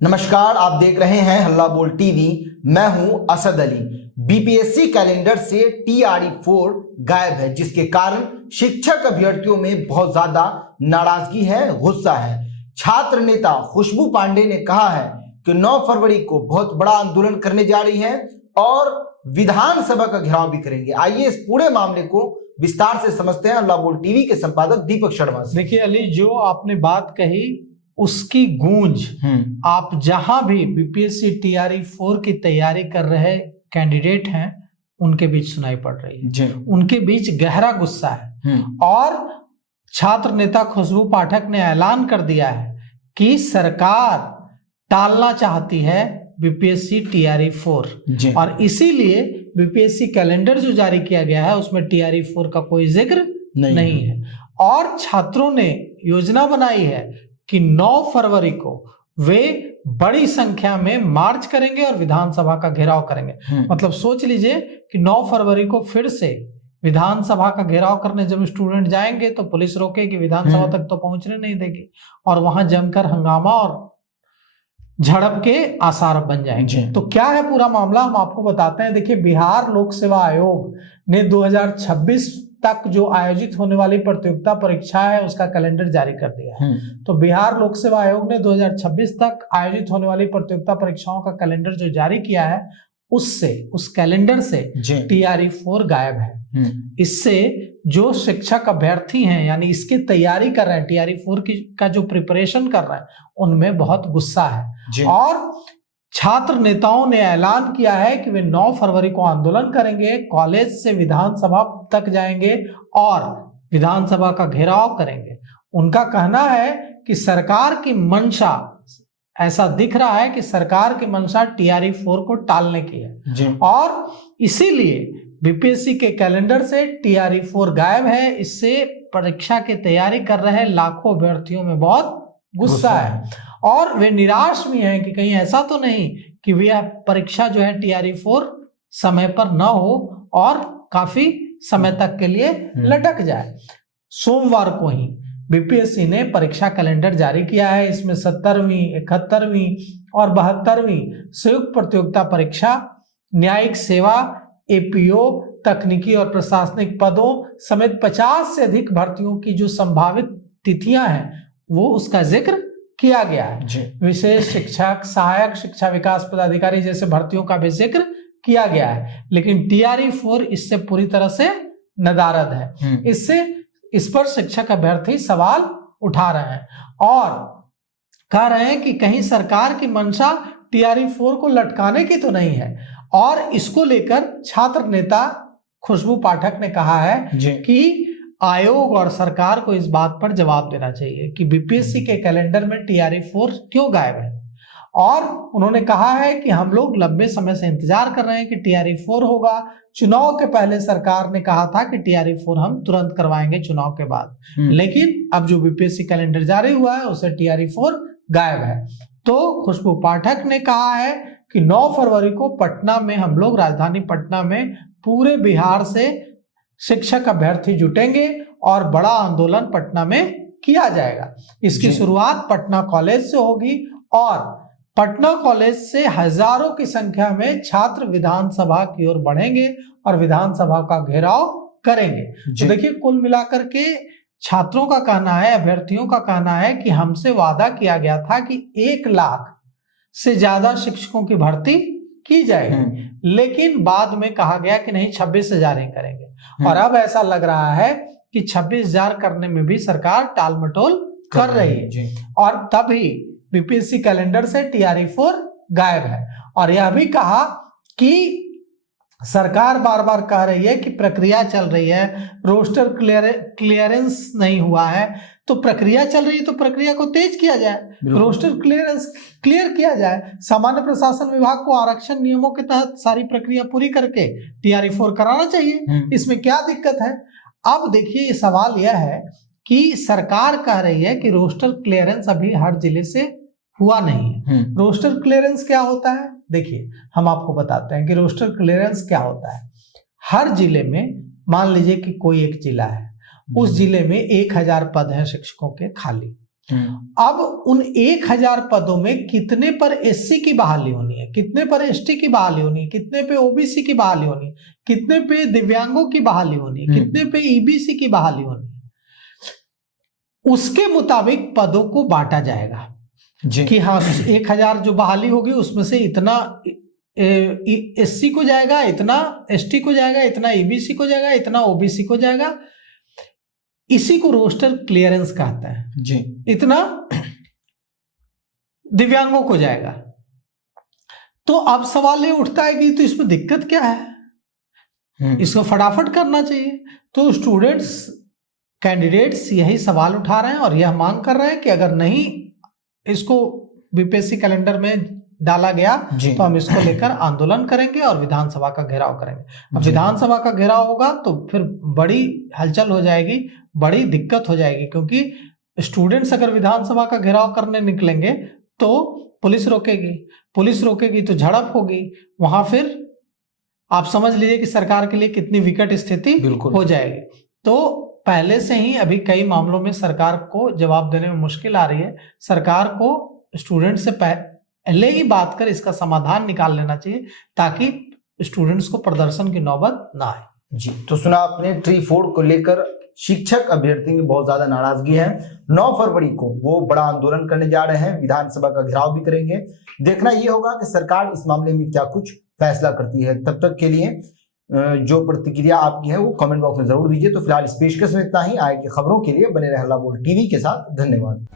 नमस्कार, आप देख रहे हैं हल्ला बोल टीवी। मैं हूं असद अली। बीपीएससी कैलेंडर से टीआरई 4 गायब है, जिसके कारण शिक्षक अभ्यर्थियों में बहुत ज्यादा नाराजगी है, गुस्सा है। छात्र नेता खुशबू पांडे ने कहा है कि 9 फरवरी को बहुत बड़ा आंदोलन करने जा रही है और विधानसभा का घेराव भी करेंगे। आइए इस पूरे मामले को विस्तार से समझते हैं हल्ला बोल टीवी के संपादक दीपक शर्मा से। देखिए अली, जो आपने बात कही उसकी गूंज आप जहां भी बीपीएससी टीआरई 4 की तैयारी कर रहे कैंडिडेट हैं उनके बीच सुनाई पड़ रही है। उनके बीच गहरा गुस्सा है और छात्र नेता खुशबू पाठक ने ऐलान कर दिया है कि सरकार टालना चाहती है बीपीएससी टीआरई 4 और इसीलिए बीपीएससी कैलेंडर जो जारी किया गया है उसमें टीआरई 4 का कोई जिक्र नहीं है। और छात्रों ने योजना बनाई है कि 9 फरवरी को वे बड़ी संख्या में मार्च करेंगे और विधानसभा का घेराव करेंगे। मतलब सोच लीजिए कि 9 फरवरी को फिर से विधानसभा का घेराव करने जब स्टूडेंट जाएंगे तो पुलिस रोकेगी, विधानसभा तक तो पहुंचने नहीं देगी और वहां जमकर हंगामा और झड़प के आसार बन जाएंगे। तो क्या है पूरा मामला, हम आपको बताते हैं। देखिए, बिहार लोक सेवा आयोग ने 2026 तक जो आयोजित होने वाली प्रतियोगिता परीक्षा है उसका कैलेंडर जारी कर दिया है। तो बिहार लोक सेवा आयोग ने 2026 तक आयोजित होने वाली प्रतियोगिता परीक्षाओं का कैलेंडर जो जारी किया है उस कैलेंडर से टीआरई 4 गायब है। इससे जो शिक्षक अभ्यर्थी हैं यानी इसकी तैयारी कर रहे हैं, टीआरई 4 का जो प्रिपरेशन कर रहे हैं उनमें बहुत गुस्सा है। और छात्र नेताओं ने ऐलान किया है कि वे 9 फरवरी को आंदोलन करेंगे, कॉलेज से विधानसभा तक जाएंगे और विधानसभा का घेराव करेंगे। उनका कहना है कि सरकार की मंशा, ऐसा दिख रहा है कि सरकार की मंशा टीआरई 4 को टालने की है और इसीलिए बीपीएससी के कैलेंडर से टीआरई 4 गायब है। इससे परीक्षा की तैयारी कर रहे लाखों अभ्यर्थियों में बहुत गुस्सा है और वे निराश भी हैं कि कहीं ऐसा तो नहीं कि वह परीक्षा जो है टीआरई 4 समय पर न हो और काफी समय तक के लिए लटक जाए। सोमवार को ही बीपीएससी ने परीक्षा कैलेंडर जारी किया है। इसमें 70वीं, 71वीं और 72वीं संयुक्त प्रतियोगिता परीक्षा, न्यायिक सेवा, एपीओ, तकनीकी और प्रशासनिक पदों समेत 50 से अधिक भर्तियों की जो संभावित तिथियां हैं वो उसका जिक्र किया गया है। विशेष शिक्षक, सहायक शिक्षा विकास पदाधिकारी जैसे भर्तियों का भी जिक्र किया गया है, लेकिन टीआरई 4 इससे पूरी तरह से नदारद है। इस पर शिक्षक अभ्यर्थी सवाल उठा रहे हैं और कह रहे हैं कि कहीं सरकार की मंशा टीआरई 4 को लटकाने की तो नहीं है। और इसको लेकर छात्र नेता खुशबू पाठक ने कहा है कि आयोग और सरकार को इस बात पर जवाब देना चाहिए कि बीपीएससी के कैलेंडर में टीआरई 4 क्यों गायब है। और उन्होंने कहा है कि हम लोग लंबे समय से इंतजार कर रहे हैं कि टीआरई 4 होगा। चुनाव के पहले सरकार ने कहा था कि टीआरई 4 हम तुरंत करवाएंगे चुनाव के बाद, लेकिन अब जो बीपीएससी कैलेंडर जारी हुआ है उससे टीआरई 4 गायब है। तो खुशबू पाठक ने कहा है कि 9 फरवरी को पटना में हम लोग, राजधानी पटना में पूरे बिहार से शिक्षक अभ्यर्थी जुटेंगे और बड़ा आंदोलन पटना में किया जाएगा। इसकी शुरुआत पटना कॉलेज से होगी और पटना कॉलेज से हजारों की संख्या में छात्र विधानसभा की ओर बढ़ेंगे और विधानसभा का घेराव करेंगे। तो देखिए, कुल मिलाकर के छात्रों का कहना है, अभ्यर्थियों का कहना है कि हमसे वादा किया गया था कि 1 लाख से ज्यादा शिक्षकों की भर्ती की जाएगी, लेकिन बाद में कहा गया कि नहीं, 26,000 ही करेंगे। और अब ऐसा लग रहा है कि 26,000 करने में भी सरकार टाल मटोल कर रही है और तभी बीपीएससी कैलेंडर से टीआरई 4 गायब है। और यह भी कहा कि सरकार बार बार कह रही है कि प्रक्रिया चल रही है, रोस्टर क्लियरेंस नहीं हुआ है। तो प्रक्रिया चल रही है तो प्रक्रिया को तेज किया जाए, रोस्टर क्लियर किया जाए। सामान्य प्रशासन विभाग को आरक्षण नियमों के तहत सारी प्रक्रिया पूरी करके टीआरई 4 कराना चाहिए, इसमें क्या दिक्कत है। अब देखिए, ये सवाल यह है कि सरकार कह रही है कि रोस्टर क्लियरेंस अभी हर जिले से हुआ नहीं है। रोस्टर क्लियरेंस क्या होता है, देखिए हम आपको बताते हैं कि रोस्टर क्लियरेंस क्या होता है। हर जिले में, मान लीजिए कि कोई एक जिला है, उस जिले में 1000 पद हैं शिक्षकों के खाली। अब उन 1000 पदों में कितने पर एससी की बहाली होनी है, कितने पर एसटी की बहाली होनी है, कितने पे ओबीसी की बहाली होनी है, कितने पे दिव्यांगों की बहाली होनी है, कितने पे ईबीसी की बहाली होनी है, उसके मुताबिक पदों को बांटा जाएगा कि हाँ 1000 जो बहाली होगी उसमें से इतना एससी को जाएगा, इतना एसटी को जाएगा, इतना ईबीसी को जाएगा, इतना ओबीसी को जाएगा। इसी को रोस्टर क्लियरेंस कहता है जी। इतना दिव्यांगों को जाएगा। तो अब सवाल ये उठता है कि तो इसमें दिक्कत क्या है, इसको फटाफट करना चाहिए। तो स्टूडेंट्स कैंडिडेट्स यही सवाल उठा रहे हैं और यह मांग कर रहे हैं कि अगर नहीं इसको बीपीएससी कैलेंडर में डाला गया तो हम इसको लेकर आंदोलन करेंगे और विधानसभा का घेराव करेंगे। अब विधानसभा का घेराव होगा तो फिर बड़ी हलचल हो जाएगी, बड़ी दिक्कत हो जाएगी, क्योंकि स्टूडेंट्स अगर विधानसभा का घेराव करने निकलेंगे तो पुलिस रोकेगी तो झड़प होगी, वहां फिर आप समझ लीजिए कि सरकार के लिए कितनी विकट स्थिति हो जाएगी। तो पहले से ही अभी कई मामलों में सरकार को जवाब देने में मुश्किल आ रही है। सरकार को स्टूडेंट से पहले ही बात कर इसका समाधान निकाल लेना चाहिए ताकि स्टूडेंट्स को प्रदर्शन की नौबत ना आए। जी, तो सुना आपने ट्री फोड़ को लेकर शिक्षक अभ्यर्थी में बहुत ज्यादा नाराजगी है। 9 फरवरी को वो बड़ा आंदोलन करने जा रहे हैं, विधानसभा का घेराव भी करेंगे। देखना ये होगा कि सरकार इस मामले में क्या कुछ फैसला करती है। तब तक के लिए जो प्रतिक्रिया आपकी है वो कमेंट बॉक्स में जरूर दीजिए। तो फिलहाल इस पेशकश में इतना ही। आगे की खबरों के लिए बने रहे हल्ला बोल टीवी के साथ। धन्यवाद।